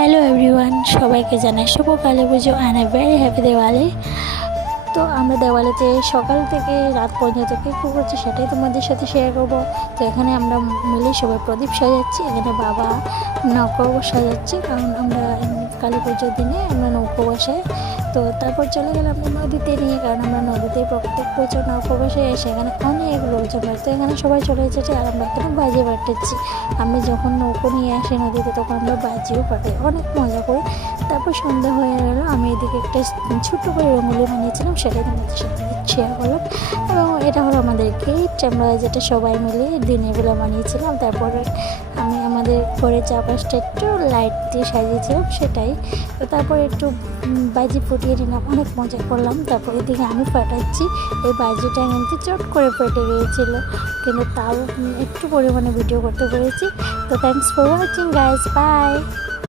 Hello everyone, সবাইকে জানাই শুভ কালী পুজো and a very happy Diwali. তো আমরা দেওয়ালিতে সকাল থেকে রাত পর্যন্ত কী কী করছি সেটাই তোমাদের সাথে শেয়ার করবো। তো এখানে আমরা মিলে সবাই প্রদীপ সাজাচ্ছি, এখানে বাবা নৌকো সাজাচ্ছি, কারণ আমরা কালী পুজোর দিনে আমরা নৌকো বসাই। তো তারপর চলে গেলাম আমরা নদীতে নিয়ে, কারণ আমরা নদীতে প্রত্যেক বছর নৌকো বসে সেখানে অনেক লোকজন হয়। তো এখানে সবাই চলে এসেছে আর আমরা এখানে বাজি ফাটাচ্ছি। আমি যখন নৌকো নিয়ে আসি নদীতে তখন আমরা বাজিও ফাটাই, অনেক মজা করি। তারপর সন্ধ্যা হয়ে গেল, আমি এদিকে একটা ছোট্ট করে রঙুলি বানিয়েছিলাম, সেটাই তোমাদের সাথে শেয়ার করলাম। এবং এটা হলো আমাদের গেট, আমরা যেটা সবাই মিলে দিনের বেলা বানিয়েছিলাম। তারপরে আমি আমাদের ঘরে চারপাশটা একটু লাইট দিয়ে সাজিয়েছিলাম সেটাই। তো তারপরে একটু বাজি ফুটিয়ে নিলাম, অনেক মজা করলাম। তারপর এদিকে আমি ফাটাচ্ছি, এই বাজিটা কিন্তু চট করে ফেটে গিয়েছিল, কিন্তু তাও একটু পরিমাণে ভিডিও করতে পেরেছি। তো thanks for watching guys, by.